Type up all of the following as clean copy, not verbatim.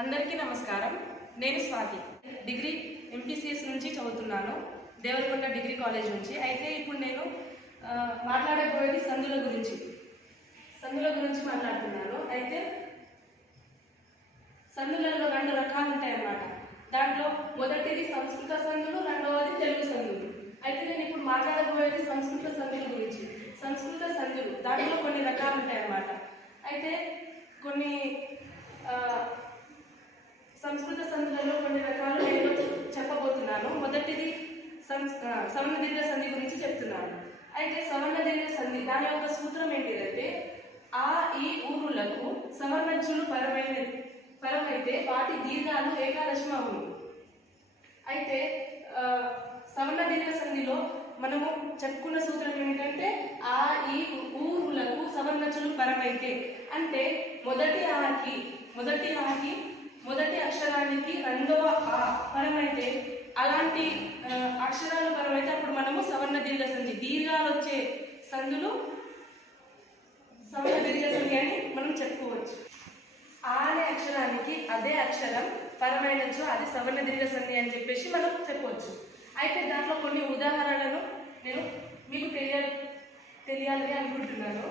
అందరికీ నమస్కారం. నేను స్వాతి. డిగ్రీ ఎంపీసీఎస్ నుంచి చదువుతున్నాను, దేవరకొండ డిగ్రీ కాలేజ్ నుంచి. అయితే ఇప్పుడు నేను మాట్లాడబోయేది సందుల గురించి మాట్లాడుతున్నాను. అయితే సందులలో 2 రకాలు ఉంటాయన్నమాట. దాంట్లో మొదటిది సంస్కృత సందులు, రెండవది తెలుగు సందులు. అయితే నేను ఇప్పుడు మాట్లాడబోయేది సంస్కృత సందుల గురించి. సంస్కృత సందులు దాంట్లో కొన్ని రకాలు ఉంటాయన్నమాట. అయితే కొన్ని సంస్కృత సందులలో కొన్ని రకాలు నేను చెప్పబోతున్నాను. మొదటిది సవర్ణ దీర్ఘ సంధి గురించి చెప్తున్నాను. అయితే సవర్ణ దీర్ఘ సంధి దాని యొక్క సూత్రం ఏంటిదంటే ఆ ఈ ఊరులకు సవర్ణజ్ఞులు పరమైతే వాటి దీర్ఘాలు ఏకాదశం అవును. అయితే సవర్ణ దీర్ఘ సంధిలో మనము చెప్పుకున్న సూత్రం ఏంటంటే ఆ ఈ ఊరులకు సవర్ణజ్ఞులు పరమైతే అంటే మొదటి అక్షరానికి రెండవ ఆ పరమైతే అలాంటి అక్షరాలు పరమైతే అప్పుడు మనము సవర్ణ దీర్ఘ సంధి దీర్ఘాలు వచ్చే సందులు సవర్ణ దీర్ఘ సంధి అని మనం చెప్పుకోవచ్చు. ఆ అనే అక్షరానికి అదే అక్షరం పరమైనచో అది సవర్ణ దీర్ఘ సంధి అని చెప్పేసి మనం చెప్పవచ్చు. అయితే దాంట్లో కొన్ని ఉదాహరణలను నేను మీకు తెలియాలని అనుకుంటున్నాను.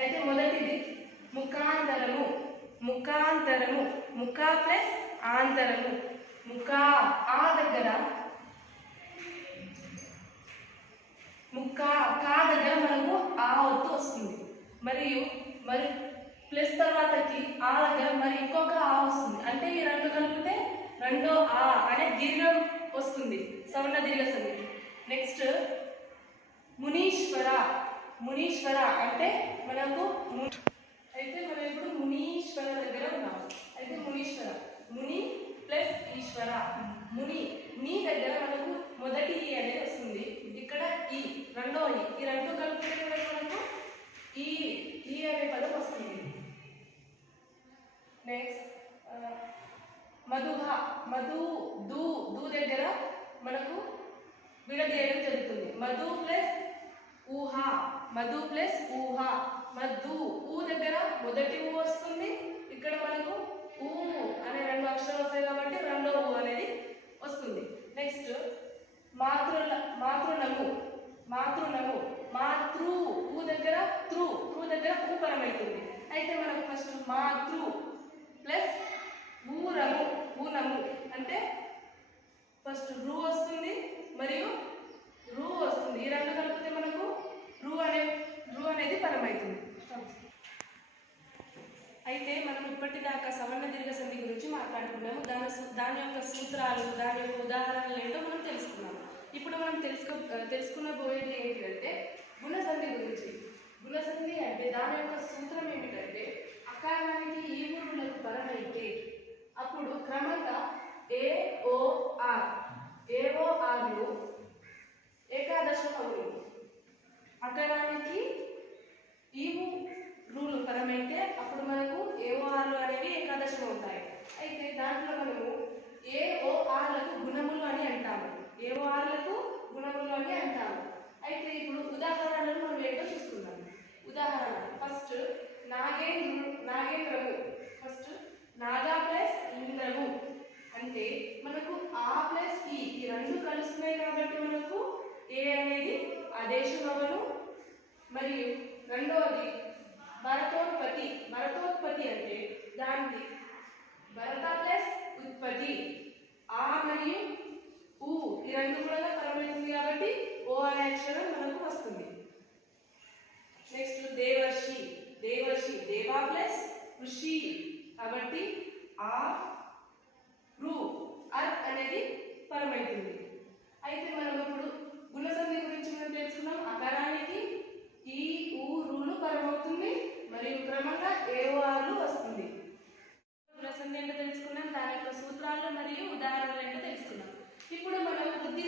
అయితే మొదటిది ముఖాంతరము. ముఖ ప్లస్ ఆంతరము. ఆ దగ్గర కా దగ్గర మనకు ఆ ఒత్తు వస్తుంది. మరి ప్లస్ తర్వాతకి ఆ దగ్గర మరి ఇంకొక ఆ వస్తుంది. అంటే ఈ రెండు కలిపితే రెండో ఆ అనే దీర్ఘం వస్తుంది, సవర్ణ దీర్ఘ సంధి. నెక్స్ట్ మునీశ్వర అంటే మనకు అయితే మనం ఇప్పుడు మునీశ్వర దగ్గర ఉన్నాం. అయితే ముని ప్లస్ ఈశ్వర. నీ దగ్గర మనకు మొదటి ఈ అనేది వస్తుంది. ఇక్కడ ఈ రెండో ఈ రెండు కలిపితే మనకు ఈ అనే పదం వస్తుంది. నెక్స్ట్ దూ దగ్గర మనకు విడదీయడం జరుగుతుంది. మధు ప్లస్ ఊహ. ఊ దగ్గర మొదటి ఊ వస్తుంది. ఇక్కడ మనకు ఊ అనే 2 అక్షరాలు వస్తాయి కాబట్టి రెండో ఊ అనేది వస్తుంది. నెక్స్ట్ మాతృనము. ఊ దగ్గర త్రూ దగ్గర ఊ పరమైతుంది. అయితే మనకు ఫస్ట్ మాతృ ప్లస్ ఊనము అంటే ఫస్ట్ రూ వస్తుంది మరియు రూ వస్తుంది. ఈ రెండు కలిపితే మనకు రూ అనేది పరమైతుంది. అయితే మనం ఇప్పటిదాకా సవర్ణ దీర్ఘ సంధి గురించి మాట్లాడుకున్నాము. దాని యొక్క సూత్రాలు, దాని యొక్క ఉదాహరణలు ఏంటో మనం తెలుసుకున్నాము. ఇప్పుడు మనం తెలుసుకునబోయేది ఏంటంటే గుణసంధి గురించి. గుణసంధి అంటే దాని యొక్క సూత్రం ఏమిటంటే అకారానికి ఈ ఊరులకు పరమైతే అప్పుడు క్రమంగా ఏఓఆర్లు ఏకాదశం అవును. అకారానికి ఈ రూలు పరమైతే అప్పుడు మనకు ఏఓఆర్లు అనేవి ఏకాదశం అవుతాయి. అయితే దాంట్లో మనము ఏఓఆర్లకు గుణములు అని అంటాము. అయితే ఇప్పుడు ఉదాహరణలు మనం ఏంటో చూసుకుందాం. ఉదాహరణ ఫస్ట్ నాగేంద్రము. ఫస్ట్ నాగా ప్లస్ ఇంద్రము అంటే మనకు ఆ ప్లస్ ఈ రెండు కలుస్తున్నాయి కాబట్టి మనకు ఏ అనేది ఆదేశం అవను. మరియు రెండవది భరతోత్పత్తి అంటే దానికి భరత ప్లస్ ఉత్పత్తి ఆ మరియు ఊ ఈ రెండు కూడా పరమైతుంది కాబట్టి ఓ అనే అక్షరం మనకు వస్తుంది. నెక్స్ట్ దేవర్షి. దేవా ప్లస్ ఋషి కాబట్టి ఆ రు అనేది పరమైతుంది. అయితే మనం ఇప్పుడు గుణసంధి గురించి మనం తెలుసుకున్నాం. అకారానికి ఈ ఊరులు పరమవుతుంది మరియు క్రమంగా ఏఓఆర్లు వస్తుంది. గుణసంధి ఏంటో తెలుసుకున్నాం, దాని యొక్క సూత్రాలు మరియు ఉదాహరణలు ఏంటో తెలుసుకున్నాం. ఇప్పుడు మనం వృద్ధి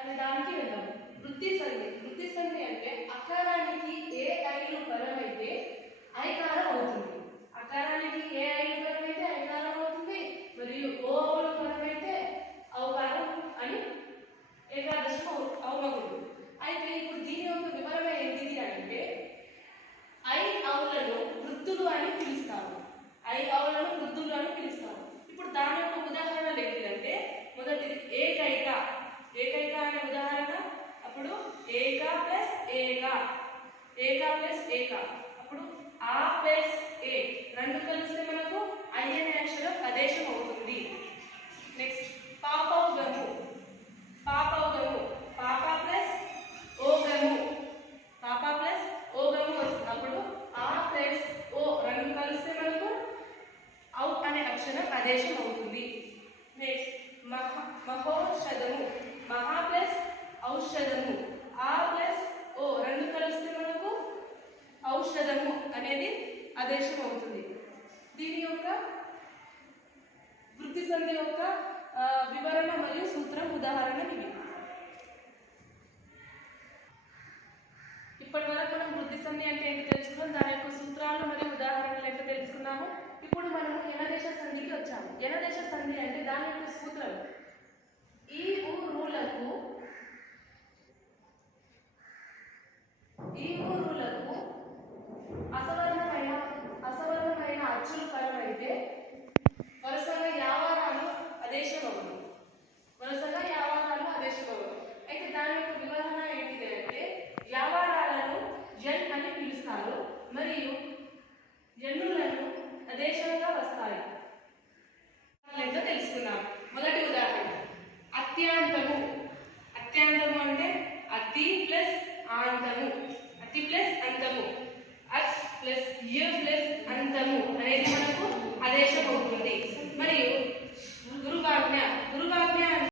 అనే దానికి వెళ్దాం. వృద్ధి సంధి అంటే అకారానికి ఏ ఐలు పరమైతే ఐకారం అవుతుంది. అకారానికి ఏ ఐలు పరమైతే ఐకారం అవుతుంది మరియు ఓలు పరమైతే ఔకారం అని ఏకాదశం అవుతుంది. అయితే ఇప్పుడు దీని యొక్క వివరణ ఏంటిది అంటే ఐ ఔలను వృద్ధులు అని పిలుస్తారు. ఏక. అప్పుడు ఆ ప్లస్ ఏ రెండు కలిస్తే మనకు ఐ అనే అక్షరం ఆదేశం అవుతుంది. నెక్స్ట్ పాపౌగము. పాపౌగము పాప ప్లస్ ఓగము. పాప ప్లస్ ఓగము వస్తుంది. అప్పుడు ఆ ప్లస్ ఓ రెండు కలిస్తే మనకు ఔ అనే అక్షరం ఆదేశం అవుతుంది. నెక్స్ట్ మహోషధము. మహా ప్లస్ ఔషధము. ఆ ప్లస్ ఓ రెండు కలిస్తే మనకు ఔషధము అనేది ఆదేశం అవుతుంది. దీని యొక్క వృద్ధి సంధి యొక్క వివరణ మరియు సూత్రం ఉదాహరణ ఇవి. ఇప్పటి వరకు మనం వృద్ధి సంధి అంటే ఏంటి తెలుసుకున్నాం, దాని యొక్క సూత్రాలు మరియు ఉదాహరణలు ఏంటో తెలుసుకున్నాము. ఇప్పుడు మనము ఎనదేశ సంధికి వచ్చాము. ఎనదేశ సంధి అంటే దాని యొక్క సూత్రం ఈ ఊరులకు అసవర్ణమైన అచ్చులు పరమైతే వరుసగా యావారాలు ఆదేశమవును. అయితే దాని యొక్క వివరణ ఏంటిది అంటే యావారాలను జన్ అని పిలుస్తారు మరియు జన్నులను ఆదేశంగా వస్తాయి. ఎంతో తెలుసుకున్నాం. మొదటి ఉదాహరణ అత్యాంతము. అత్యాంతము అంటే అతి ప్లస్ ఆంతము. అతి ప్లస్ అంతము. అత్ ప్లస్ యు ప్లస్ అంతము అనేది మనకు ఆదేశం అవుతుంది. మరియు గురువాజ్ఞ. గురువాజ్ఞ